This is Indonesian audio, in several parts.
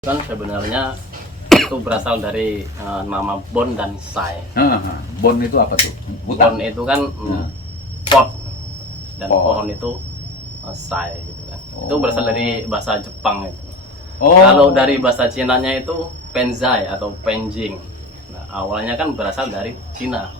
Kan sebenarnya itu berasal dari nama bon dan sai. Bon itu apa tuh? Bon itu kan pot dan pohon itu sai gitu kan. Itu berasal dari bahasa Jepang itu. Kalau dari bahasa Cinanya itu penzai atau penjing. Nah, awalnya kan berasal dari Cina.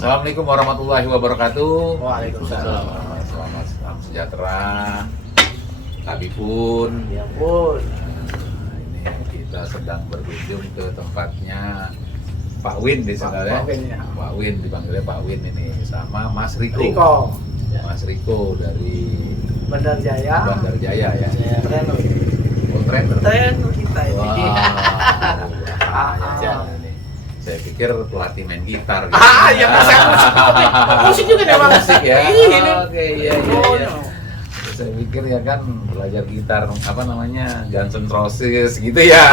Assalamualaikum warahmatullahi wabarakatuh. Waalaikumsalam. Selamat salam sejahtera. Kami pun. Ya pun. Ini kita sedang berkunjung ke tempatnya Pak Win di sana ya. Pak Win dipanggilnya Pak Win ini sama Mas Riko. Mas Riko dari Bandar Jaya. Bandar Jaya ya. Trainer. Trainer Kita ini. Wah. Saya pikir pelatih main gitar gitu. Ya bisa. Musik juga deh Bang. Musik ya. Oke, iya. Saya pikir ya kan belajar gitar apa namanya Guns N' Roses gitu ya.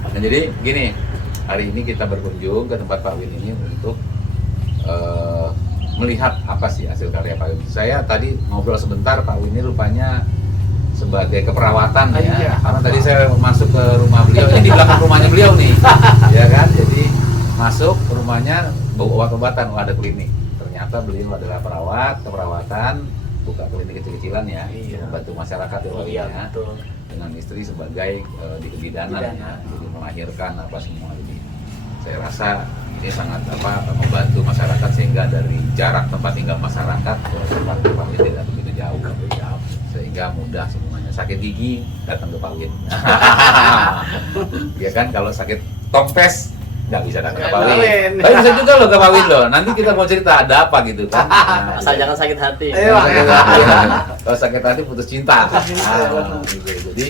Nah, jadi gini, hari ini kita berkunjung ke tempat Pak Win ini untuk melihat apa sih hasil karya Pak Win. Saya tadi ngobrol sebentar, Pak Win ini rupanya sebagai keperawatan ya. Iya. Karena tadi saya masuk ke rumah beliau, ini di belakang rumahnya beliau nih. Ya kan? Jadi masuk ke rumahnya bawa obat-obatan, ada klinik. Ternyata beliau adalah keperawatan, buka klinik kecil-kecilan ya, membantu masyarakat ya Pak ya. Dengan istri sebagai di bidana ya, jadi melahirkan apa semua. Jadi saya rasa ini sangat membantu masyarakat sehingga dari jarak tempat tinggal masyarakat ke tempat ini tidak begitu jauh. Sehingga mudah semuanya. Sakit gigi datang ke Pak Win. Ya kan, kalau sakit tompes nggak bisa datang ke Pak Win. Tapi bisa juga loh ke Pak Win loh. Nanti kita mau cerita ada apa gitu kan. Asal jangan sakit hati. Kalau sakit hati putus cinta. Jadi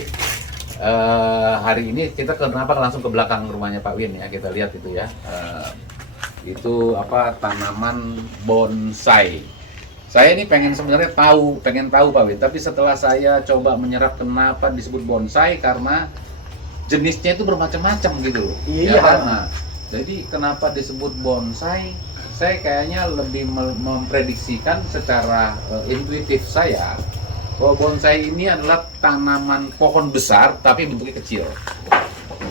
hari ini kita kenapa langsung ke belakang rumahnya Pak Win ya, kita lihat itu ya. Itu tanaman bonsai. Saya ini pengen tahu Pak Win, tapi setelah saya coba menyerap kenapa disebut bonsai, karena jenisnya itu bermacam-macam gitu. Iya. Karena jadi kenapa disebut bonsai, saya kayaknya lebih memprediksikan secara intuitif saya bahwa bonsai ini adalah tanaman pohon besar tapi bentuknya kecil.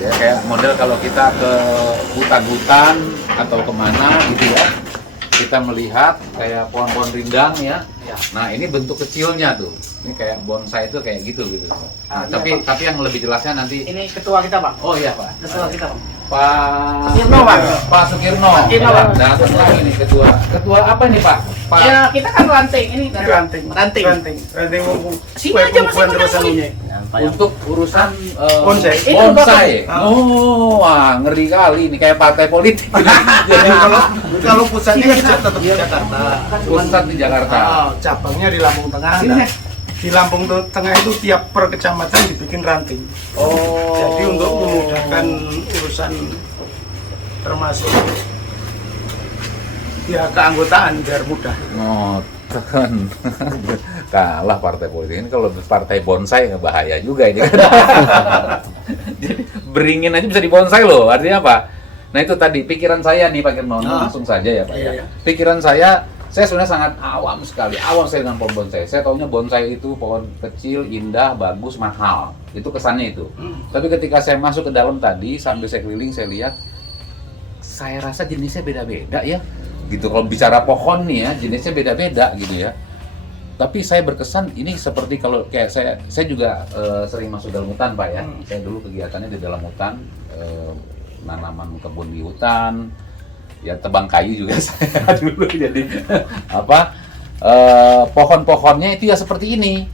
Ya, kayak model kalau kita ke hutan-hutan atau kemana gitu ya, kita melihat kayak pohon-pohon rindang ya. Nah, ini bentuk kecilnya tuh. Ini kayak bonsai itu kayak gitu. Nah, iya, tapi yang lebih jelasnya nanti. Ini ketua kita Bang. Oh iya Pak. Ketua kita Bang. Pak Sukirno, Pak. Pak Sukirno. Bang. Datang lagi nih ketua apa nih Pak? Pak. Ya kita kan ranting ini. Ranting. Sini aja Mas ini. Untuk urusan bonsai. Bonsai. Wah, ngeri kali ini kayak partai politik. Jadi kalau pusatnya tetap di Jakarta. Pusat di Jakarta. Cabangnya di Lampung Tengah. Di Lampung Tengah itu tiap per kecamatan dibikin ranting. Jadi untuk memudahkan urusan termasuk ya keanggotaan biar mudah. Kan kalah partai politik ini. Kalau partai bonsai bahaya juga ini. Jadi beringin aja bisa dibonsai loh. Artinya apa? Nah itu tadi pikiran saya nih Pak Kirno, langsung saja ya Pak ya. Pikiran saya sebenarnya sangat awam sekali dengan pohon bonsai. Saya taunya bonsai itu pohon kecil, indah, bagus, mahal. Itu kesannya itu. Tapi ketika saya masuk ke dalam tadi, sambil saya keliling, saya lihat, saya rasa jenisnya beda-beda ya. Gitu, kalau bicara pohon nih ya, jenisnya beda-beda gitu ya. Tapi saya berkesan ini seperti kalau kayak saya juga sering masuk dalam hutan Pak ya. Saya dulu kegiatannya di dalam hutan, nanaman kebun di hutan. Ya tebang kayu juga saya dulu, jadi pohon-pohonnya itu ya seperti ini.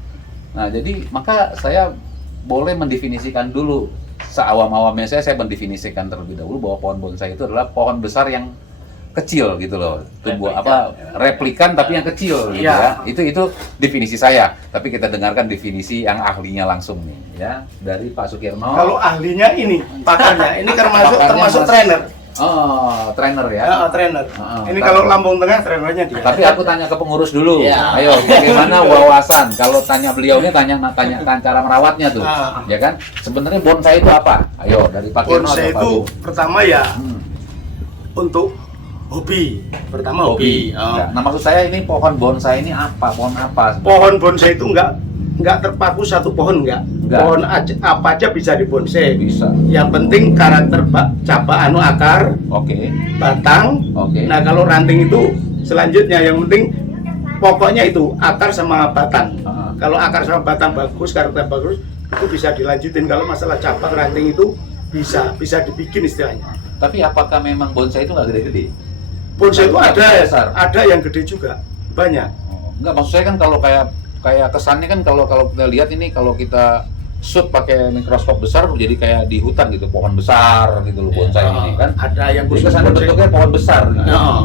Nah jadi maka saya boleh mendefinisikan dulu, seawam-awamnya saya mendefinisikan terlebih dahulu bahwa pohon bonsai itu adalah pohon besar yang kecil gitu loh, tumbuh replikan tapi yang kecil gitu ya. Itu definisi saya. Tapi kita dengarkan definisi yang ahlinya langsung nih ya, dari Pak Sukirno. Kalau ahlinya ini, pakarnya ini termasuk trainer. Oh, trainer ya. Trainer. Ini Tapi- kalau Lampung Tengah trainernya dia. Tapi aku tanya ke pengurus dulu. Iya. Ayo, bagaimana wawasan? Kalau tanya beliau ini tanya cara merawatnya tuh. Ah. Ya kan? Sebenarnya bonsai itu apa? Ayo, dari Pak Kirno Bonsai atau Pak itu Bu? pertama ya Hmm. untuk hobi. Pertama hobi. Ya. Nah, maksud saya ini pohon bonsai ini apa? Pohon apa? Pohon bonsai itu nggak terpaku satu pohon nggak. Nggak. Pohon apa aja bisa dibonsai. Bisa. Yang penting karakter cabang akar, Oke. batang. Oke. Nah kalau ranting itu selanjutnya yang penting pokoknya itu akar sama batang. Ah. Kalau akar sama batang bagus, karakter bagus, itu bisa dilanjutin. Kalau masalah cabang ranting itu bisa dibikin istilahnya. Tapi apakah memang bonsai itu nggak gede-gede? Bonsai itu Besar. ada yang gede juga, banyak. Oh, enggak, maksud saya kan kalau kayak kesannya kan kalau kita lihat ini kalau kita shoot pakai mikroskop besar jadi kayak di hutan gitu, pohon besar gitu loh bonsai ini kan. Ada yang Jadi khusus kesannya bonsai. bentuknya pohon besar gitu. Nah,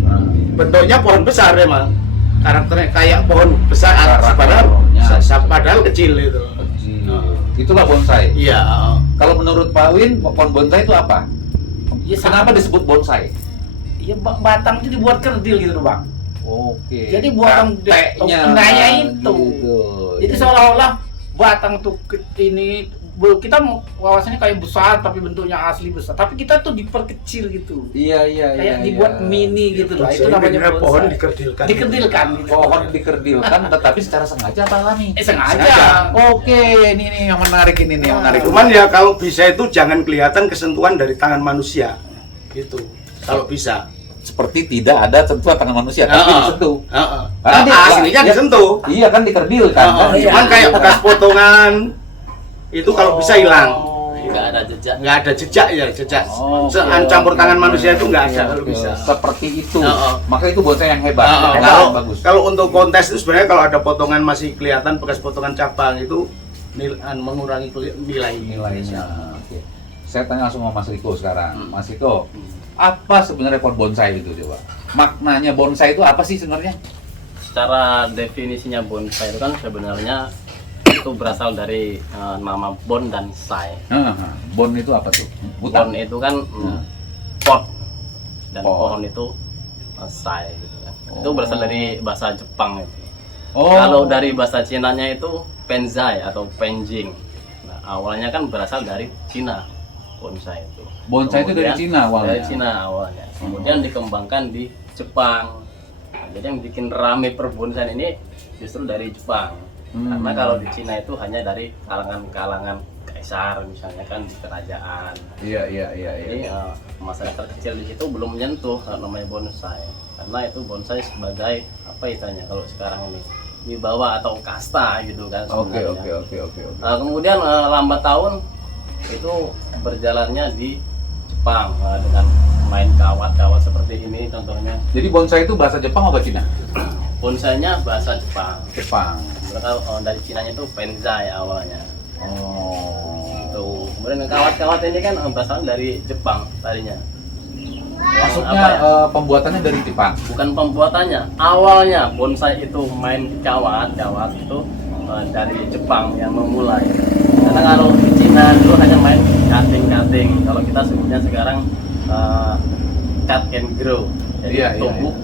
Nah, bentuknya pohon besar emang. Karakternya kayak pohon besar, Karakter padahal pohonnya. padahal kecil itu. kecil. Nah. Itulah bonsai. Iya. Kalau menurut Pak Win, pohon bonsai itu apa? Ya, Kenapa disebut bonsai? Ya batang itu dibuat kerdil gitu loh bang. Oke. Jadi buat Ranteknya naya itu. gitu. Jadi Ya. seolah-olah batang tuh ini kita mau wawasannya kayak besar tapi bentuknya asli besar. Tapi kita tuh diperkecil gitu. Iya. Kayak dibuat mini gitu lah. Itu Bonsai namanya bener, pohon bonsai. dikerdilkan. Dikerdilkan. Gitu. Pohon dikerdilkan, tetapi secara sengaja apa alami? Sengaja. Oke, ini yang menarik ini nih, yang menarik. Cuman ya kalau bisa itu jangan kelihatan kesentuhan dari tangan manusia. Gitu. Kalau bisa. Seperti tidak ada sentuhan tangan manusia, tapi disentuh. Karena dia- aslinya ya- disentuh. Iya kan dikerdilkan. kan? Cuman kayak bekas potongan itu kalau bisa hilang. Nggak ada jejak. Nggak ada jejak ya, jejak. Oke, Campur oke, tangan oke, manusia itu nggak ada oke, kalau oke. bisa. Seperti itu. Heeh. Maka itu bonsai yang hebat. Nah, Yang kalau bagus. kalau untuk kontes itu sebenarnya kalau ada potongan masih kelihatan bekas potongan cabang itu mengurangi nilainya. Oke. Saya tanya langsung sama Mas Riko sekarang. Mas Riko, apa sebenarnya pohon bonsai itu coba? Maknanya bonsai itu apa sih sebenarnya? Secara definisinya bonsai itu kan sebenarnya itu berasal dari nama bon dan sai. Bon itu apa tuh? Bon Hutan. itu kan Nah. pot dan Pot. pohon itu sai gitu kan. Itu Oh. berasal dari bahasa Jepang itu. Oh. Kalau dari bahasa Cinanya itu penzai atau penjing. Nah, awalnya kan berasal dari Cina bonsai itu. Bonsai itu dari Cina awalnya. Dari Cina awalnya. Kemudian dikembangkan di Jepang. Nah, jadi yang bikin rame perbonsaian ini justru dari Jepang. Karena kalau di Cina itu hanya dari kalangan-kalangan kaisar misalnya kan di kerajaan. Iya. Jadi masyarakat kecil di situ belum menyentuh namanya bonsai. Karena itu bonsai sebagai apa istilahnya kalau sekarang ini wibawa atau kasta gitu kan Oke. sebenarnya. Kemudian lambat tahun itu berjalannya di Jepang dengan main kawat-kawat seperti ini contohnya. Jadi bonsai itu bahasa Jepang apa Cina? Bonsainya bahasa Jepang. Jepang. Kemudian dari Cinanya itu penzai awalnya. Oh. Tuh. Kemudian kawat-kawat ini kan berasal dari Jepang tadinya. Maksudnya Apa ya? pembuatannya dari Jepang. Bukan pembuatannya. Awalnya bonsai itu main kawat itu dari Jepang yang memulai. Karena kalau di Cina dulu hanya main cutting. Kalau kita sebutnya sekarang cut and grow. Jadi Iya, tumbuk,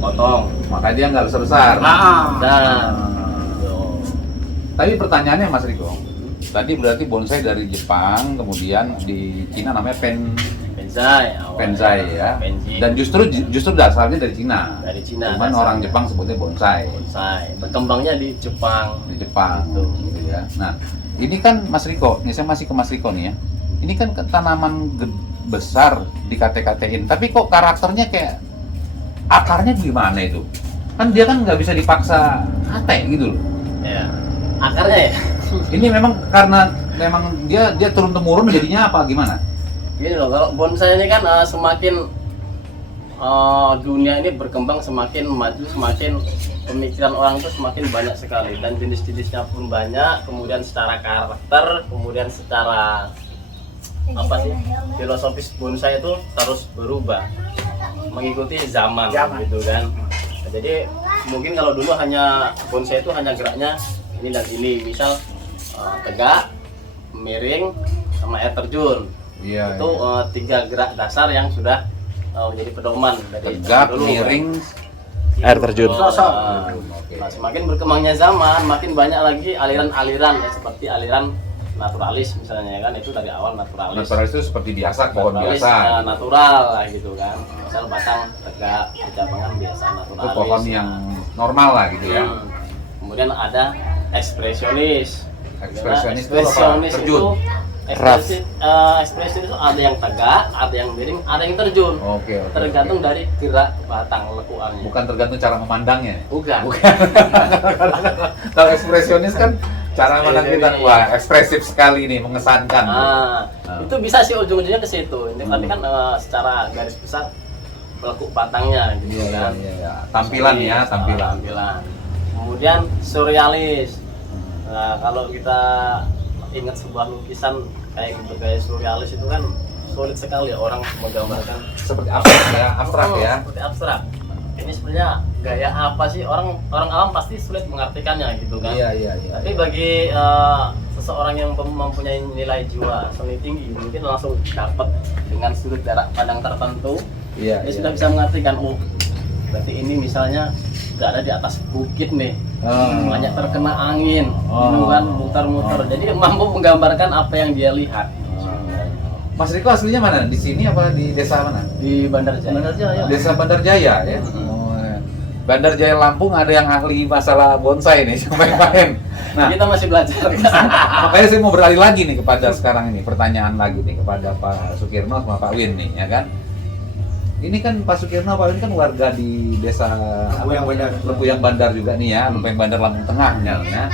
potong. Makanya dia nggak besar-besar. Dan Tapi pertanyaannya Mas Riko, tadi berarti bonsai dari Jepang, kemudian di Cina namanya penzai awalnya. penzai ya. Penji. Dan justru dasarnya dari Cina. Dari Cina. Cuman dasarnya. orang Jepang sebutnya bonsai. Bonsai. Berkembangnya di Jepang. Di Jepang gitu ya. Nah, ini kan Mas Riko, ini saya masih ke Mas Riko nih ya. Ini kan tanaman besar di KT-KT-in, tapi kok karakternya kayak akarnya gimana itu? Kan dia kan nggak bisa dipaksa kate gitu loh. Ya. Akarnya ya. Ini memang karena memang dia turun temurun jadinya apa gimana? Gini loh, kalau bonsai ini kan semakin dunia ini berkembang, semakin maju, semakin pemikiran orang itu semakin banyak sekali dan jenis-jenisnya pun banyak. Kemudian secara karakter, kemudian secara apa sih filosofis bonsai itu terus berubah mengikuti zaman. Gitu kan. Nah, jadi mungkin kalau dulu hanya bonsai itu hanya geraknya ini dan ini, misal tegak, miring, sama air terjun. Iya. Itu 3 gerak dasar yang sudah menjadi pedoman dari tegak, dulu. miring, Air terjun. Oke. Nah, semakin berkembangnya zaman, makin banyak lagi aliran-aliran seperti aliran naturalis misalnya ya kan, itu dari awal naturalis. Naturalis itu seperti biasa, pohon Naturalis, biasa. natural lah gitu kan. Misal batang tegak, kecabangan biasa naturalis. Itu pohon yang normal lah gitu ya. Kemudian ada ekspresionis. Ekspresionis itu apa? Ekspresionis Terjun. itu ekspresionis itu ada yang tegak, ada yang miring, ada yang terjun. Oke. Tergantung dari gerak batang lekuannya. Bukan tergantung cara memandangnya. Bukan. Kalau ekspresionis kan cara pandang kita, wah ekspresif sekali nih, mengesankan. Itu bisa sih ujung-ujungnya ke situ. Ini tapi kan secara garis besar lekuk batangnya gitu kan. Iya. Tampilan ya, tampilan. Kemudian surrealis. Nah, kalau kita ingat sebuah lukisan kayak gitu, kayak surrealis itu kan sulit sekali orang menggambarkan Seperti abstrak ya, abstrak ya. Seperti abstrak. Ini sebenarnya gaya apa sih, orang awam pasti sulit mengartikannya gitu kan. Iya. Tapi bagi seseorang yang mempunyai nilai jiwa seni tinggi mungkin langsung dapat dengan sudut jarak pandang tertentu. Iya. Dia sudah bisa mengartikan, oh berarti ini misalnya berada di atas bukit nih, banyak terkena angin, gitu kan, muter-muter. Jadi mampu menggambarkan apa yang dia lihat. Mas Riko aslinya mana? Di sini apa di desa mana? Di Bandar Jaya. Desa Bandar Jaya ya. Bandar Jaya Lampung ada yang ahli masalah bonsai nih, main-main. Nah, Kita masih belajar. makanya saya mau beralih lagi nih kepada sekarang ini, pertanyaan lagi nih kepada Pak Sukirno sama Pak Win nih, ya kan? Ini kan Pak Sukirno, Pak Win kan warga di desa Lempuyang Bandar juga nih ya, Lempuyang Bandar Lampung Tengah misalnya.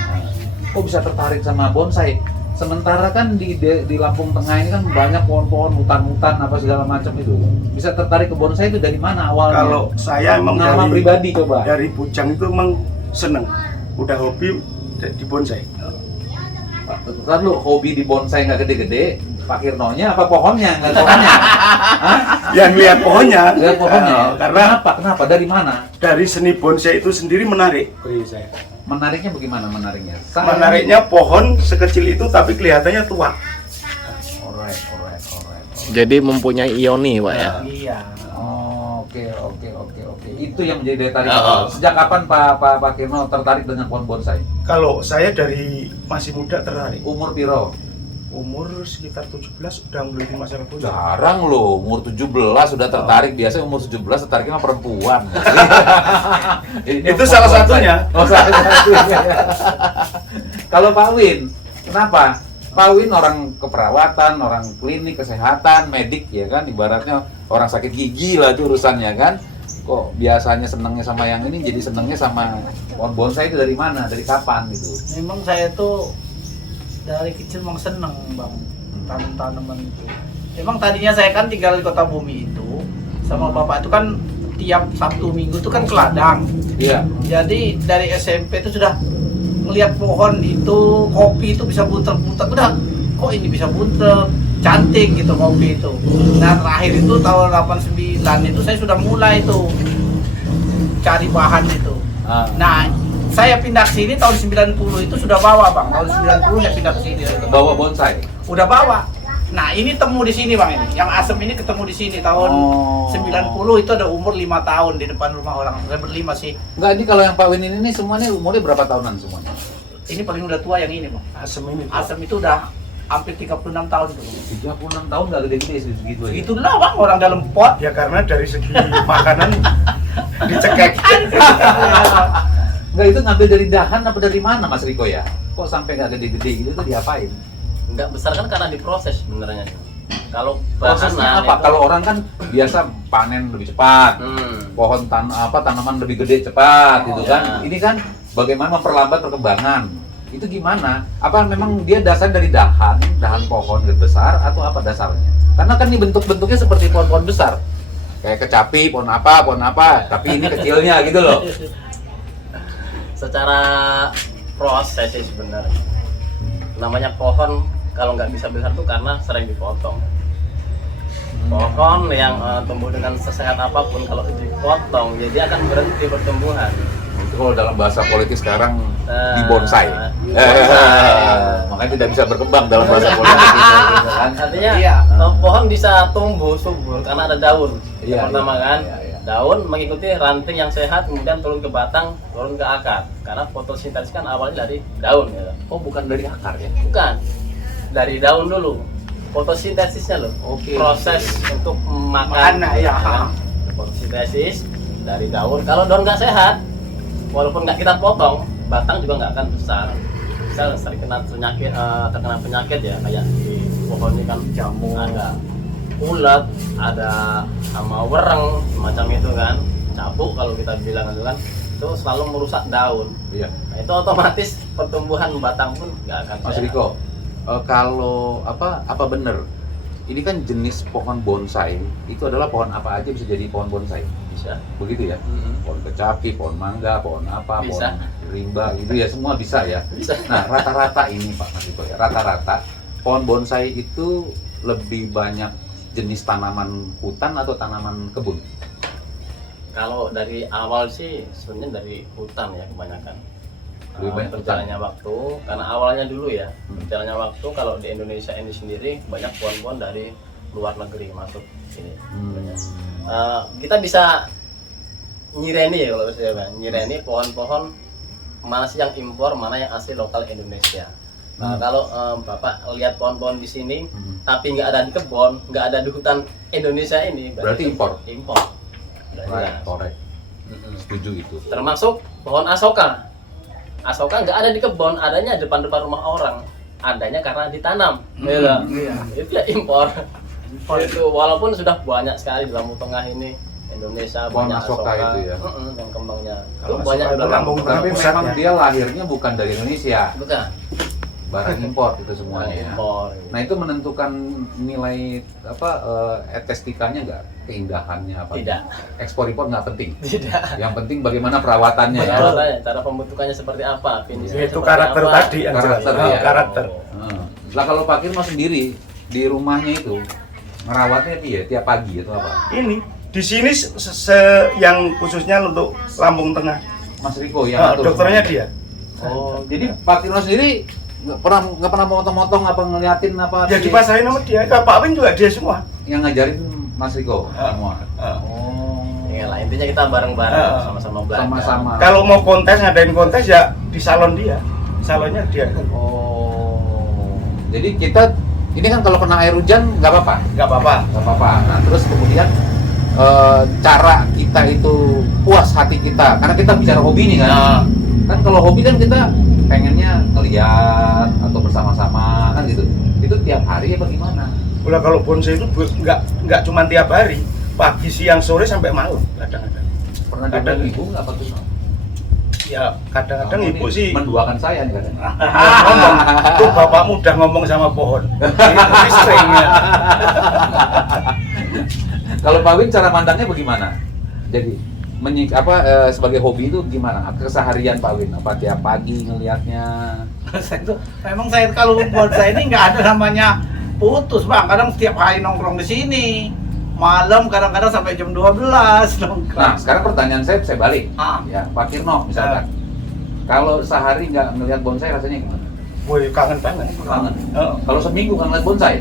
Kok bisa tertarik sama bonsai? Sementara kan di Lampung Tengah ini kan banyak pohon-pohon, hutan-hutan apa segala macam itu. Bisa tertarik ke bonsai itu dari mana awalnya? Kalau saya emang pengalaman pribadi coba. dari bujang itu emang seneng, udah hobi di bonsai. Bentar lu, hobi di bonsai nggak gede-gede, Pak Kirnonya apa pohonnya? Nggak pohonnya? Hah? Yang lihat pohonnya, Lihat pohonnya? karena Kenapa? Dari mana? dari seni bonsai itu sendiri menarik bagi saya. Menariknya bagaimana menariknya? Menariknya pohon sekecil itu tapi kelihatannya tua. Alright. Jadi mempunyai ioni, Pak ya. Iya. Oh, oke. Itu yang menjadi daya tarik awal. Sejak kapan Pak Kirno tertarik dengan pohon bonsai? Kalau saya dari masih muda tertarik. Umur piro? Umur sekitar 17 udah mulai masalah bonsai. Jarang loh, umur 17 sudah tertarik. Biasanya umur 17 tertariknya sama perempuan. Itu salah satunya. Oh, salah satunya. Kalau Pak Win, kenapa? Pak Win orang keperawatan, orang klinik, kesehatan, medik ya kan, ibaratnya orang sakit gigi lah itu urusannya kan. Kok biasanya senengnya sama yang ini, jadi senengnya sama pohon bonsai itu dari mana? Dari kapan gitu? Memang saya tuh dari kecil memang seneng bang tanam-tanaman itu. Memang tadinya saya kan tinggal di Kota Bumi itu, sama bapak itu kan tiap Sabtu Minggu itu kan ke ladang. Iya. Jadi dari SMP itu sudah melihat pohon itu, kopi itu bisa bunter-bunter. Udah, kok ini bisa bunter, cantik gitu kopi itu. Nah terakhir itu tahun 89 itu saya sudah mulai tuh cari bahan itu. Nah saya pindah ke sini tahun 90 itu sudah bawa bang. Tahun 90 saya pindah ke sini. Bawa bonsai. Udah bawa. Nah ini temu di sini bang ini. Yang asem ini ketemu di sini tahun 90 itu ada umur 5 tahun di depan rumah orang. Saya berlima sih. Enggak, ini kalau yang Pak Win ini semuanya umurnya berapa tahunan semuanya? Ini paling udah tua yang ini bang. Asem ini. Asem itu udah hampir 36 tahun tuh. 36 tahun nggak gede-gede segitu aja. Itulah bang orang dalam pot. Ya karena dari segi makanan dicekek. Enggak, itu ngambil dari dahan apa dari mana Mas Riko ya? Kok sampai nggak gede-gede gitu tuh diapain? Nggak besar kan karena diproses sebenarnya. Kalau Prosesnya bahanan apa? itu- Kalau orang kan biasa panen lebih cepat, pohon tanaman lebih gede cepat gitu kan. Ya. Ini kan bagaimana memperlambat perkembangan. Itu gimana? Apa memang dia dasar dari dahan pohon besar atau apa dasarnya? Karena kan ini bentuknya seperti pohon-pohon besar. Kayak kecapi, pohon apa, tapi ini kecilnya gitu loh. Secara proses sih sebenarnya. Namanya pohon kalau nggak bisa besar tuh karena sering dipotong. Pohon yang tumbuh dengan sesehat apapun kalau dipotong, jadi akan berhenti pertumbuhan. Itu kalau dalam bahasa politik sekarang Nah, di bonsai. bonsai. Makanya tidak bisa berkembang dalam bahasa politik. Gitu kan? Artinya Iya. pohon bisa tumbuh subur karena ada daun. Iya, Yang pertama iya, kan, iya, iya. daun mengikuti ranting yang sehat, kemudian turun ke batang, turun ke akar. Karena fotosintesis kan awalnya dari daun ya. Oh, bukan dari akar ya? Bukan, dari daun dulu. Fotosintesisnya loh. Oke. Proses untuk makan. Makan, ya. kan? Fotosintesis dari daun. Kalau daun nggak sehat, walaupun nggak kita potong, batang juga nggak akan besar. Misal sering terkena penyakit ya, kayak di pohon ini kan jamur, ada ulat, ada sama wereng, macam itu kan, cabuk kalau kita bilang itu kan, itu selalu merusak daun. Iya. Nah, itu otomatis pertumbuhan batang pun nggak akan Mas sehat. Riko, kalau apa benar? Ini kan jenis pohon bonsai, itu adalah pohon apa aja bisa jadi pohon bonsai? Bisa. Begitu ya? Pohon kecapi, pohon mangga, pohon apa, Bisa. pohon rimba, gitu ya, semua bisa ya? Bisa. Nah, rata-rata ini Pak Mas Riko ya, rata-rata pohon bonsai itu lebih banyak jenis tanaman hutan atau tanaman kebun? Kalau dari awal sih sebenarnya dari hutan ya kebanyakan. Lebih banyak Berjalannya waktu, karena awalnya dulu ya, Hmm. berjalannya waktu kalau di Indonesia ini sendiri banyak pohon-pohon dari luar negeri masuk sini. Sebenarnya. Kita bisa nyireni ya kalau saya bilang, nyireni pohon-pohon mana sih yang impor, mana yang asli lokal Indonesia. Nah, kalau Bapak lihat pohon-pohon di sini, tapi nggak ada di kebun, nggak ada di hutan Indonesia ini, Berarti itu impor? Impor. Udah jelas. Korek. Setuju itu. Termasuk pohon asoka. Asoka nggak ada di kebun, adanya depan-depan rumah orang. Adanya karena ditanam. Iya. Iya. Itu ya impor. Itu walaupun sudah banyak sekali di Lampung Tengah ini, Indonesia Pohon banyak asoka itu ya? yang kembangnya. Itu Kalau banyak asoka itu udah Lampung Tapi Pusat memang ya? dia lahirnya bukan dari Indonesia, bukan barang impor itu semuanya ya. impor. Nah itu menentukan nilai estetikanya nggak, keindahannya apa? Tidak. Ekspor impor nggak penting. Tidak. Yang penting bagaimana perawatannya ya. Betul, cara pembentukannya seperti apa, finishnya Itu seperti karakter apa. tadi yang jelas. Karakter, Oh, ya. karakter. Lah kalau Pak Kirno sendiri di rumahnya itu merawatnya tiap pagi atau apa? Ini di sini yang khususnya untuk Lampung Tengah. Mas Riko yang Nah, atur dokternya semuanya. dia. Oh, jadi Pak Kirno sendiri nggak pernah motong-motong apa ngeliatin apa? Ya dipasarin sama dia. Pak Win juga dia semua. Yang ngajarin Mas Riko semua. Oh. Ya lah, intinya kita bareng-bareng sama-sama belajar. Sama-sama. Kalau mau kontes, ngadain kontes ya di salon dia. Salonnya dia. Oh. Jadi kita ini kan kalau kena air hujan nggak apa-apa. Nggak apa-apa. Nggak apa-apa. Nah, terus kemudian cara kita itu puas hati kita karena kita bicara hobi nih kan. Nah, Kan kalau hobi kan kita pengennya ngeliat atau bersama-sama kan gitu. Itu tiap hari apa gimana? Ulah kalau bonsai itu nggak cuma tiap hari, pagi, siang, sore sampai malam kadang-kadang. Pernah Kadang- dibilang ibu nggak Pak Kirno? Ya kadang-kadang Kamu ibu ini sih menduakan saya nih katanya. ngomong, tuh bapakmu udah ngomong sama pohon. Ini sering ya. Kalau Pak Win cara mandangnya bagaimana? Jadi sebagai hobi itu gimana? Keseharian Pak Win apa tiap pagi ngelihatnya? Memang saya kalau bonsai ini nggak ada namanya putus bang. Kadang setiap hari nongkrong di sini. Malam kadang-kadang sampai jam 12 nongkrong. Nah, sekarang pertanyaan saya balik. Ah. Ya, Pak Kirno misalkan. Kalau sehari nggak ngelihat bonsai rasanya gimana? Woi kangen banget. Kangen. Oh, Kalau seminggu nggak ngeliat bonsai?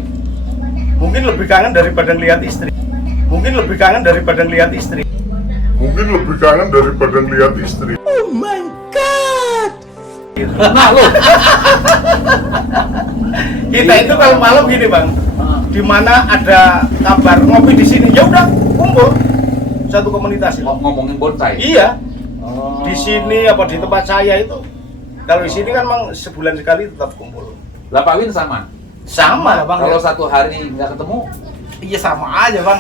mungkin lebih kangen daripada ngeliat istri. Mungkin lebih kangen daripada ngeliat istri. Mungkin lebih kangen daripada ngeliat istri. Nah, lo. Kita itu kalau malam gini bang, di mana ada kabar ngopi di sini, ya udah kumpul satu komunitas. Ngomongin bonsai. Iya, Oh. di sini apa di tempat saya itu. Kalau di sini kan memang sebulan sekali tetap kumpul. Lah Pak Win sama. Sama bang. Kalau satu hari nggak ketemu, Iya sama aja bang.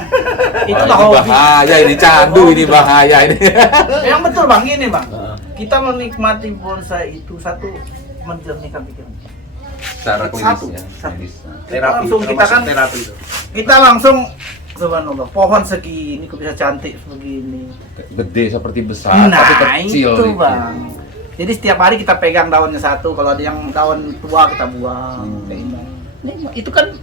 Itu wah, lah ini hobi. bahaya ini candu ini bahaya ini. Yang betul bang ini bang. Kita menikmati bonsai itu satu menjernihkan pikiran. Secara Satu. klinis ya. Satu. Medis. Langsung kita kan terapi itu. kita langsung subhanallah pohon segini kok bisa cantik begini. Gede seperti besar Nah tapi kecil. itu gitu. bang. Jadi setiap hari kita pegang daunnya satu. Kalau ada yang daun tua kita buang. Keindahan. Itu kan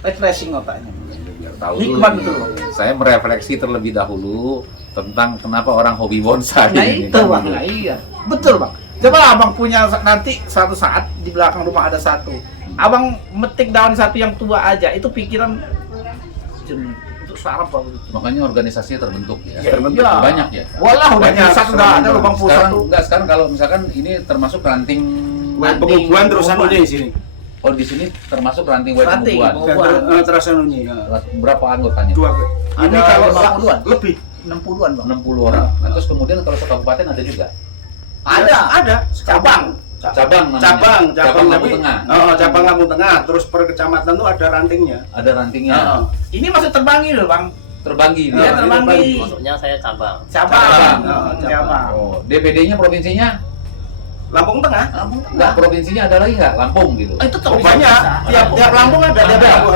refreshing otaknya. Biar tahu Nikmat dulu nih. betul. Saya merefleksi terlebih dahulu tentang kenapa orang hobi bonsai. Nah ini itu kan. bang, nah, iya, betul bang. Coba abang punya nanti suatu saat di belakang rumah ada satu, abang metik daun satu yang tua aja, itu pikiran untuk sarap bang. Makanya organisasinya terbentuk ya. Ya, terbentuk. Iya. Banyak ya. Walah udah Banyak. pusat udah ada lubang pusat Sekarang tuh. enggak, sekarang kalau misalkan ini termasuk ranting Pengubuhan terus anunya di sini. Oh di sini termasuk ranting web Ranting, pengubuhan. Terus anunya. Berapa anggotanya? Dua. Ini Ada kalau 50-an. lebih 60-an bang. 60 orang. Nah, terus kemudian kalau sekabupaten ada juga. Ada cabang. Cabang namanya. Cabang Lampung tapi- Tengah. Oh, cabang Lampung Tengah. Terus per kecamatan tuh ada rantingnya. Ada rantingnya. Heeh. Ini masih terbangi loh bang. Terbanggi Iya dia. terbangi. Maksudnya saya cabang. Cabang. Cabang. Cabang. Oh, DPD-nya provinsinya? Lampung Tengah. Enggak, provinsinya ada lagi nggak? Lampung gitu. Oh, itu Oh, banyak. Tiap Lampung ada,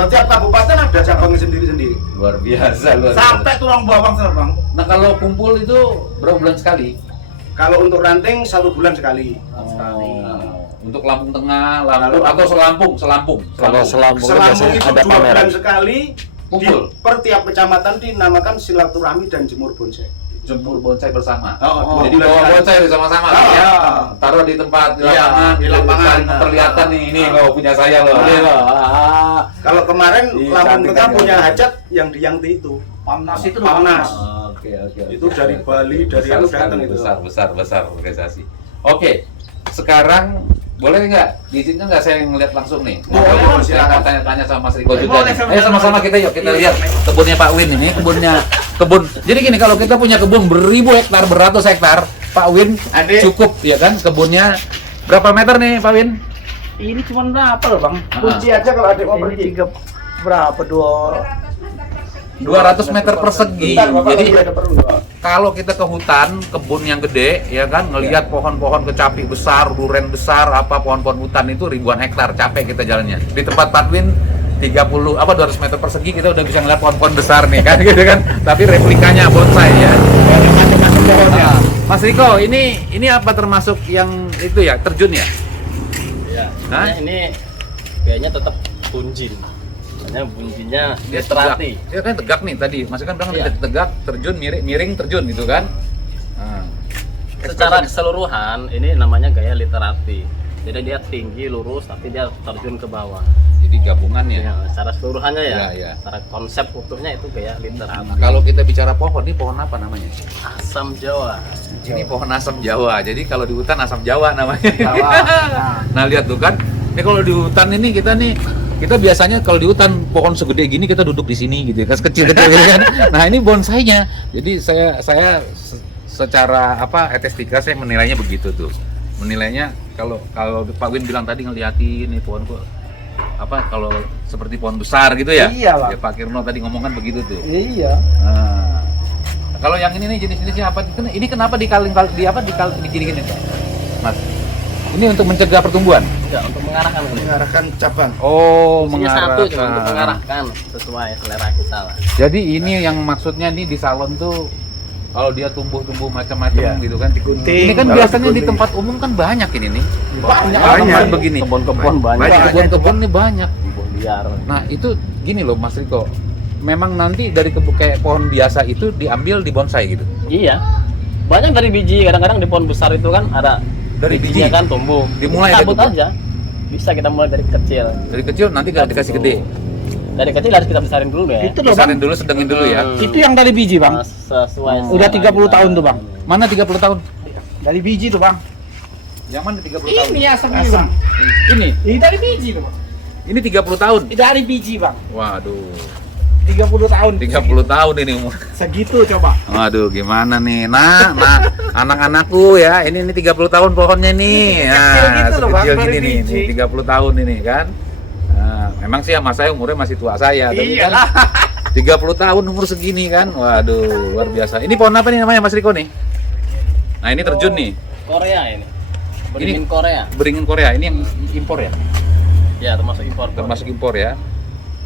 tiap kabupaten ada cabangnya sendiri-sendiri. Luar biasa, luar biasa. Sampai tulang bawang sana bang. Nah, kalau kumpul itu berapa bulan sekali? Kalau untuk ranting 1 bulan sekali. Untuk Lampung Tengah, Lampung atau Selampung. Kalau Selampung Selampung biasanya itu ada 2 bulan pameran. sekali. Kumpul. Per tiap kecamatan dinamakan silaturahmi dan jemur bonsai. Jemput bonsai bersama. Oh, Jadi dua bawa bulan bonsai sama-sama Oh, ya. iya. Taruh di tempat di Iya, lapangan, di lapangan. saling memperlihatkan nih, ini loh punya saya loh. Nah. Ini loh. Kalau kemarin Iya, Lampung cantik Tengah kan, punya ya. hajat yang di Yangti itu. Pamnas itu loh. Pamnas. Oke. Itu dari Bali, dari Besar anu sekali, datang itu. besar organisasi. Oke, sekarang boleh nggak diizinkan nggak saya ngeliat langsung nih? Boleh, Saya silakan. akan tanya-tanya sama Mas Riko juga. Boleh, nih. sama-sama. Ayo sama-sama kita yuk kita Iya. lihat kebunnya Pak Win ini, kebun. Jadi gini, kalau kita punya kebun beribu hektar, beratus hektar, Pak Win Adik. cukup ya kan kebunnya berapa meter nih Pak Win? Ini cuma berapa loh bang? Kunci aja kalau adik mau Ini pergi. 3 berapa? 200 meter persegi. Bentar, Bapak, Jadi lagi ada perlu. kalau kita ke hutan, kebun yang gede, ya kan, ngelihat pohon-pohon kecapi besar, duren besar, apa pohon-pohon hutan itu ribuan hektar, capek kita jalannya. Di tempat Patwin 200 meter persegi kita udah bisa ngeliat pohon-pohon besar nih kan, gitu kan. Tapi replikanya bonsai ya. Nah, Mas Riko, ini apa termasuk yang itu ya, terjun ya? Ya. Hah? Ini kayaknya tetap bunjin. Hanya bunjinnya Dia tegak. literati. Dia kan tegak nih tadi, Mas kan bilang Iya. tegak, terjun, miring, terjun gitu kan. Nah. Secara keseluruhan ini namanya gaya literati. Jadi dia tinggi lurus tapi dia terjun ke bawah. Jadi gabungan ya. Ya, secara keseluruhannya ya. Iya, iya. Secara konsep utuhnya itu gaya literati. Nah, kalau kita bicara pohon, ini pohon apa namanya? Asam Jawa. Ini pohon asam Jawa. Jadi kalau di hutan asam Jawa namanya. Jawa. Nah, lihat tuh kan. Ini kalau di hutan ini kita biasanya kalau di hutan pohon segede gini kita duduk di sini gitu ya. Kecil-kecil gitu kan. Nah, ini bonsainya. Jadi saya secara estetika saya menilainya begitu tuh. Menilainya kalau Pak Win bilang tadi ngeliatin nih pohon kok kalau seperti pohon besar gitu ya. Iya, Bang. Ya, Pak Kirno tadi ngomong kan begitu tuh. Iya. Nah, kalau yang ini nih jenis-jenisnya apa? Ini kenapa digini-gini, Pak? Mas. Ini untuk mencegah pertumbuhan. Enggak, untuk mengarahkan. Mengarahkan cabang. Oh, Fungsinya satu cuma untuk mengarahkan sesuai selera kita lah. Jadi ini yang maksudnya nih di salon tuh kalau dia tumbuh-tumbuh macam-macam gitu kan. Digunting. Ini kan Kalau biasanya di digunting. tempat umum kan banyak ini nih. Banyak. Tanaman begini. Kebun-kebun banyak. Kebun-kebun nih banyak. Kebun liar. Nah, itu gini loh Mas Riko. Memang nanti dari kayak pohon biasa itu diambil di bonsai gitu. Iya. Banyak dari biji, kadang-kadang di pohon besar itu kan ada Dari bijinya biji? kan tumbuh. Dimulai dari Cabut tumbuh? aja. Bisa kita mulai dari kecil. Dari kecil nanti nggak dikasih gede. Dari kecil harus kita besarin dulu ya. Itu loh bang. Besarin dulu, sedangin dulu ya. Itu yang dari biji bang. Sesuai. Udah selera 30 kita. tahun tuh bang. Mana 30 tahun? Dari biji tuh bang. Yang mana 30 tahun? Ini asam ini bang. Ini. Ini dari biji tuh bang. Ini 30 tahun. Ini dari biji bang. Waduh. 30 tahun. 30 tahun ini umur. Segitu coba. Waduh, gimana nih? Nah, anak-anakku ya. Ini 30 tahun pohonnya nih. Kecil gitu loh, Bang, sekecil dari gini nih, biji. 30 tahun ini kan. Nah, memang sih sama saya umurnya masih tua saya, tapi kan Iyalah. 30 tahun umur segini kan. Waduh, luar biasa. Ini pohon apa nih namanya Mas Riko nih? Nah, ini terjun nih. Korea ini. Beringin Korea. Beringin Korea. Ini yang impor ya? Ya, termasuk impor. Termasuk impor ya.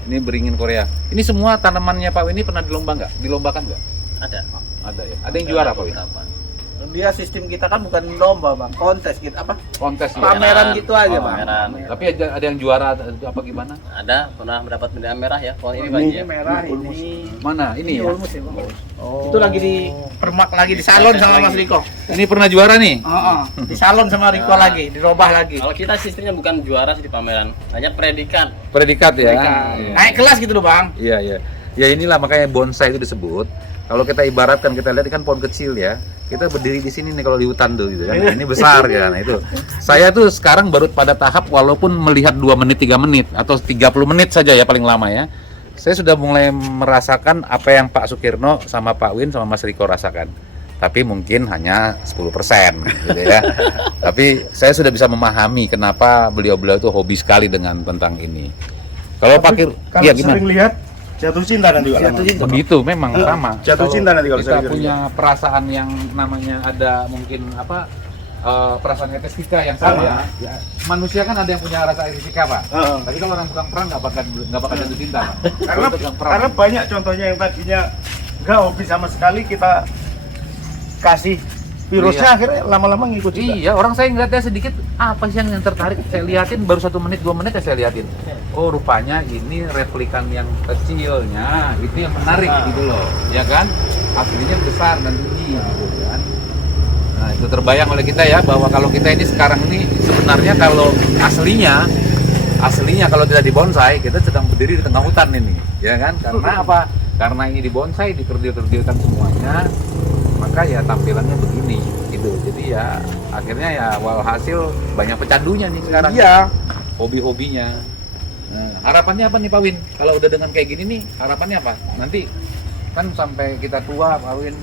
Ini beringin Korea. Ini semua tanamannya Pak Win ini pernah dilombakan nggak? Ada. Ada ya. Ada yang juara Pak Win? Beberapa. dia sistem kita kan bukan lomba bang, kontes gitu apa? Kontes ya. Pameran gitu aja Oh, bang. pameran. Tapi ada yang juara apa gimana? Ada pernah mendapat bendera merah ya. Pohon ini Ini banyak. merah ini. Mana? Ini ya. Ulmus ya bang. Itu lagi di permak lagi di salon sama Mas Riko. Ini pernah juara nih. Di salon sama Riko lagi, dirobah lagi. Kalau kita sistemnya bukan juara sih di pameran, hanya predikat. Predikat ya. Iya. Naik kelas gitu loh bang. Iya, iya. Ya inilah makanya bonsai itu disebut. Kalau kita ibaratkan, kita lihat kan pohon kecil ya. Kita berdiri di sini nih kalau di hutan tuh gitu kan. Ini besar kan. Itu. Saya tuh sekarang baru pada tahap walaupun melihat 2 menit, 3 menit atau 30 menit saja ya paling lama ya. Saya sudah mulai merasakan apa yang Pak Sukirno sama Pak Win sama Mas Riko rasakan. Tapi mungkin hanya 10% gitu ya. Tapi saya sudah bisa memahami kenapa beliau-beliau itu hobi sekali dengan tentang ini. Kalau Pak Kir, Kalau ya gimana? sering lihat jatuh cinta nanti Pak. Jatuh cinta. Begitu memang sama. Jatuh Kalau cinta nanti kalau kita sering punya perasaan yang namanya ada mungkin apa perasaan estetika yang sama. Ya, manusia kan ada yang punya rasa estetika Pak. Tapi kalau orang tukang perang nggak bakal jatuh cinta Pak. Karena Kalau tukang perang. karena banyak contohnya yang tadinya nggak hobi sama sekali kita kasih virusnya Iya. akhirnya lama-lama ngikut juga. Iya, orang saya ngeliatnya sedikit apa sih yang tertarik? Saya liatin baru 1 menit 2 menit ya saya liatin. Oh rupanya ini replikan yang kecilnya itu yang menarik gitu loh, ya kan? Aslinya besar dan tinggi gitu kan. Nah itu terbayang oleh kita ya bahwa kalau kita ini sekarang ini sebenarnya kalau aslinya kalau tidak di bonsai kita sedang berdiri di tengah hutan ini, ya kan? Karena apa? Karena ini di bonsai dikerdil-kerdilkan semuanya, maka ya tampilannya begini gitu. Jadi ya akhirnya ya walhasil banyak pecandunya nih sekarang. Iya. Hobi-hobinya. Nah, harapannya apa nih Pak Win? Kalau udah dengan kayak gini nih, harapannya apa? Nanti kan sampai kita tua Pak Win,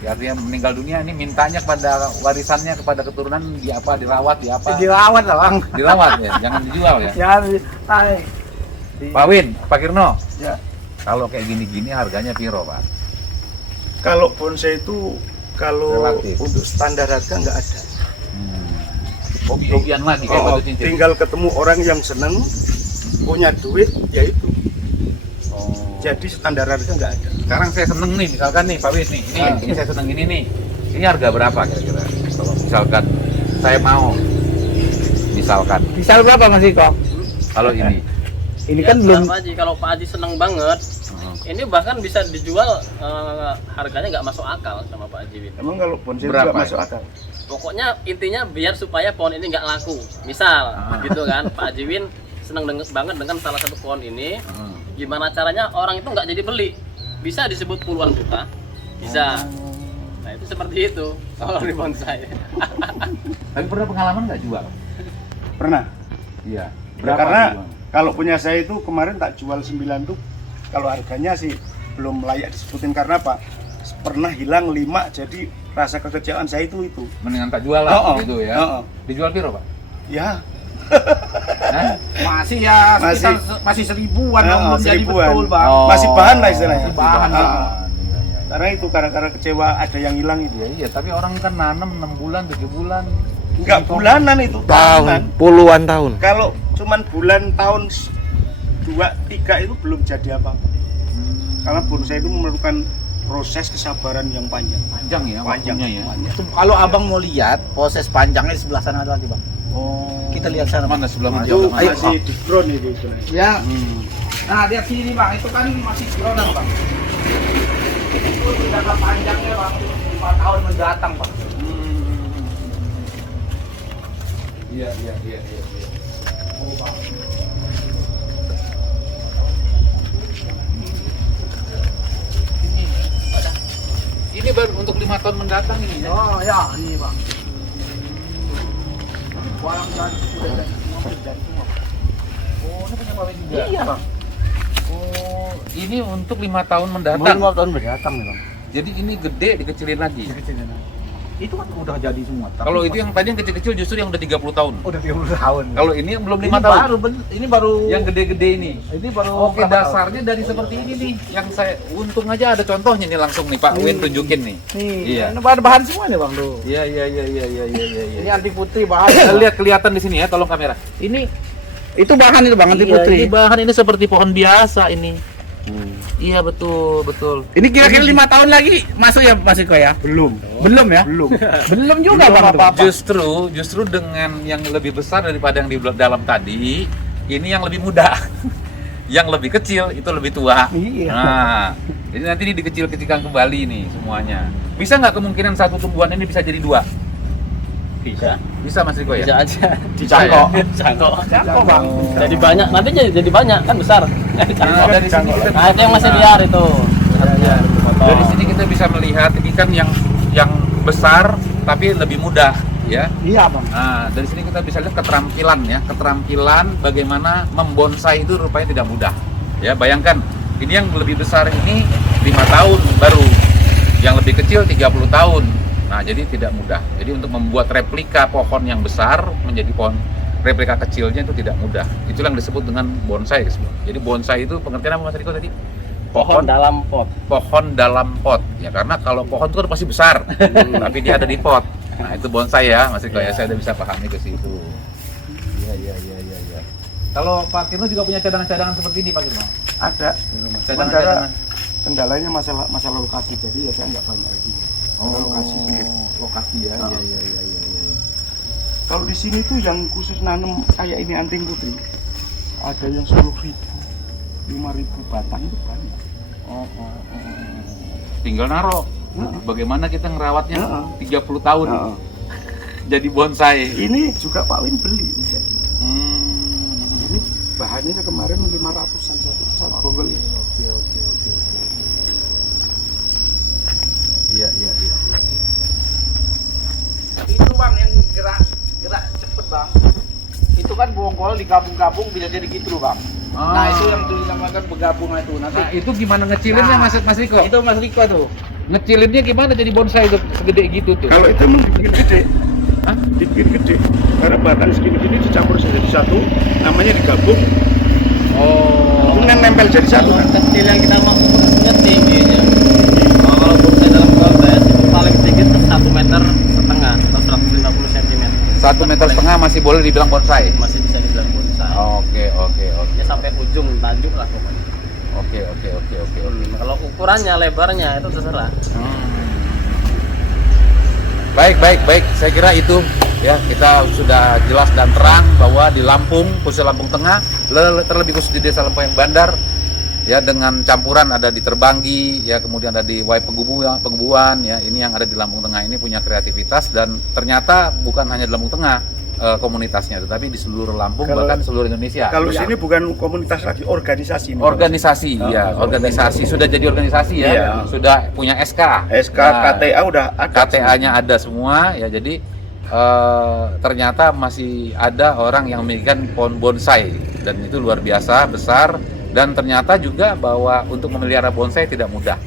ya artinya meninggal dunia ini mintanya kepada warisannya kepada keturunan di apa, dirawat, di apa? Dirawat lah bang. Dirawat ya, jangan dijual ya. Ya, ay. Pak Win, Pak Kirno. Ya. Kalau kayak gini-gini harganya piro, Pak? Kalau bonsai itu kalau Relatif. untuk standar harga nggak ada. Hobi-hobian lagi kayak batu cincin. Tinggal ketemu orang yang seneng, punya duit, ya itu. Oh. Jadi standar harga nggak ada. Sekarang saya seneng nih, misalkan nih Pak Win nih, ini saya seneng ini nih. Ini harga berapa kira-kira? Kalau misalkan saya mau, misalkan, Misal berapa Mas Riko? kalau ini, Ini Ya, kan belum. Pak Haji, kalau Pak Haji seneng banget, ini bahkan bisa dijual harganya nggak masuk akal sama Pak Haji Win. Emang kalau bonsai itu Berapa nggak masuk ya? akal? Pokoknya intinya biar supaya pohon ini nggak laku. Misal, gitu kan, Pak Haji Win seneng banget dengan salah satu pohon ini. Gimana caranya orang itu nggak jadi beli? Bisa disebut puluhan juta, bisa. Nah itu seperti itu kalau di bonsai. tapi pernah pengalaman nggak jual? Pernah. Iya. Karena kalau punya saya itu kemarin tak jual 9 tuh, kalau harganya sih belum layak disebutin karena apa? Pernah hilang 5, jadi rasa kekecewaan saya itu. Mendingan tak jual lah, Oh, gitu ya. oh. Dijual piro Pak? Ya, Hah? Masih ya sekitar masih 1000-an Oh, belum jadi 1000-an. betul bang. masih bahan lah istilahnya. Masih bahan, Iya, Bang. iya. Karena itu karena kecewa ada yang hilang itu. Iya, iya, tapi orang kan nanam 6 bulan, 7 bulan. Enggak bulanan itu, tahunan. Tahun, puluhan tahun. Kalau cuman bulan tahun 2, 3 itu belum jadi apa-apa. Karena bonsai itu memerlukan proses kesabaran yang panjang. Panjang ya, Panjang. waktunya ya. Kalau abang mau lihat proses panjangnya di sebelah sana ada lagi bang. Oh. Kita lihat sana. Mana sebelah mana? Itu Mana? masih di ground itu istilahnya. Ya. Nah lihat sini bang, itu kan masih gronan bang. Itu jangka panjangnya bang, 5 tahun mendatang bang. Iya, iya, iya, iya. Oh bang. Ini baru untuk 5 tahun mendatang ini ya. Oh ya, ini bang. Barang jadi sudah jadi semua, sudah jadi semua. Oh, ini punya Pak Win juga. Iya bang. Oh, ini untuk 5 tahun mendatang. 5 tahun mendatang nih bang. Jadi ini gede dikecilin lagi. Itu kan udah jadi semua. Tapi Kalau itu yang tadi yang kecil-kecil justru yang udah 30 tahun. udah 30 tahun. Kalau ini yang belum ini 5 tahun. baru ini baru Yang gede-gede ini. ini baru Oke, berapa tahun? dasarnya dari seperti ini nih. Yang saya untung aja ada contohnya nih langsung nih Pak Win tunjukin nih. Nih, Iya. ini bahan semua nih bang tuh. Iya, iya, iya, iya, iya, iya, iya. Ini anti putih bahan. Lihat kelihatan di sini ya, tolong kamera. Ini itu bahan itu bang anti Iya, putih. ini bahan ini seperti pohon biasa ini. Iya betul, betul. Ini kira-kira 5 tahun lagi masuk ya Mas Iko ya? Belum. Belum ya? Belum. Belum juga Belum Bang. apa-apa. Justru dengan yang lebih besar daripada yang di dalam tadi, ini yang lebih muda. Yang lebih kecil itu lebih tua. Iya. Nah, jadi nanti ini dikecil-kecilkan kembali nih semuanya. Bisa nggak kemungkinan satu tumbuhan ini bisa jadi 2? Bisa Mas Riko ya? Bisa aja. Dicangkok. Cangkok. Cangkok Bang. Jadi banyak, nanti jadi banyak kan besar. Nah, dari sini kita Nah, itu yang masih liar itu. dari sini kita bisa melihat ikan yang besar tapi lebih muda ya. Iya, Bang. Nah, dari sini kita bisa lihat keterampilan bagaimana membonsai itu rupanya tidak mudah. Ya, bayangkan ini yang lebih besar ini 5 tahun baru, yang lebih kecil 30 tahun. Nah, jadi tidak mudah. Jadi untuk membuat replika pohon yang besar menjadi pohon replika kecilnya itu tidak mudah. Itulah yang disebut dengan bonsai. Jadi bonsai itu pengertian apa Mas Riko tadi? Pohon dalam pot. Pohon dalam pot. Ya karena kalau pohon itu kan pasti besar, tapi dia ada di pot. Nah, itu bonsai ya, Mas Riko ya. Saya udah bisa pahami ke situ. Iya. Kalau Pak Kirno juga punya cadangan-cadangan seperti ini Pak Kirno? Ada. Cadangan-cadangan. Kendalanya masalah lokasi, jadi ya saya nggak banyak lagi. Lokasi ya. Iya. Kalau di sini tuh yang khusus nanam kayak ini anting putri, ada yang 10.000, 5.000 batang itu banyak. Tinggal naro. Bagaimana kita ngerawatnya 30 tahun Heeh. jadi bonsai. Ini juga Pak Win beli. Hmm. Ini bahannya kemarin 500-an satu bonggol. Oke. Iya. Itu Bang yang gerak cepet Bang. Itu kan bonggol digabung-gabung bisa jadi gitu loh Bang. Nah itu yang dinamakan bergabung itu. Nanti Nah, itu gimana ngecilinnya Mas Riko? itu Mas Riko tuh. Ngecilinnya gimana jadi bonsai itu segede gitu tuh? Kalau itu emang dibikin gede. Dibikin gede. Karena batang segini-gini dicampur jadi satu, namanya digabung. Oh. Itu kan nempel jadi satu kan. Kecil yang kita mau ukurnya tingginya. Kalau bonsai dalam konteks itu paling sedikit 1,5 meter atau 150 cm. 1,5 meter masih boleh dibilang bonsai. Masih bisa dibilang bonsai. Oke. Ya sampai ujung tajuk lah pokoknya. Oke. Kalau ukurannya, lebarnya itu terserah. Baik. Saya kira itu ya, kita sudah jelas dan terang bahwa di Lampung, khusus Lampung Tengah, terlebih khusus di Desa Lempuyang Bandar, ya dengan campuran ada di Terbanggi, ya kemudian ada di Wai Pegubuan, ya ini yang ada di Lampung Tengah ini punya kreativitas dan ternyata bukan hanya di Lampung Tengah komunitasnya, tetapi di seluruh Lampung bahkan seluruh Indonesia. Kalau ya. sini bukan komunitas lagi, organisasi. Organisasi sudah jadi organisasi ya, Iya. sudah punya SK. SK, Nah, KTA udah ada. KTA-nya ada semua ya, jadi ternyata masih ada orang yang memiliki pohon bonsai dan itu luar biasa besar, dan ternyata juga bahwa untuk memelihara bonsai tidak mudah.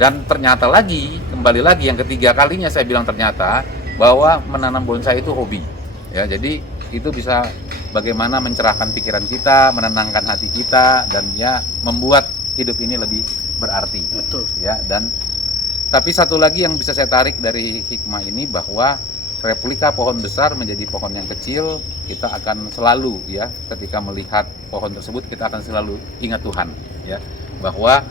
Dan ternyata kembali lagi yang ketiga kalinya saya bilang ternyata bahwa menanam bonsai itu hobi. Ya, jadi itu bisa bagaimana mencerahkan pikiran kita, menenangkan hati kita, dan ya membuat hidup ini lebih berarti. Betul. Ya, dan tapi satu lagi yang bisa saya tarik dari hikmah ini bahwa replika pohon besar menjadi pohon yang kecil, kita akan selalu ya ketika melihat pohon tersebut kita akan selalu ingat Tuhan ya, bahwa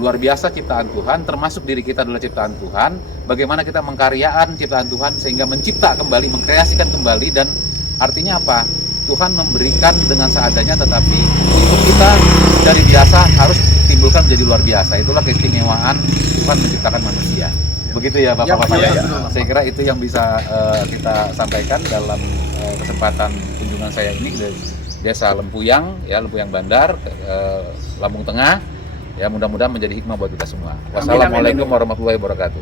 luar biasa ciptaan Tuhan, termasuk diri kita adalah ciptaan Tuhan. Bagaimana kita mengkaryaan ciptaan Tuhan sehingga mencipta kembali, mengkreasikan kembali, dan artinya apa? Tuhan memberikan dengan seadanya, tetapi untuk kita dari biasa harus timbulkan menjadi luar biasa. Itulah keistimewaan Tuhan menciptakan manusia. Begitu ya Bapak-bapak ya. Saya kira itu yang bisa kita sampaikan dalam kesempatan kunjungan saya ini dari Desa Lempuyang ya, Lempuyang Bandar, Lampung Tengah. Ya mudah-mudahan menjadi hikmah buat kita semua. Wassalamualaikum warahmatullahi wabarakatuh.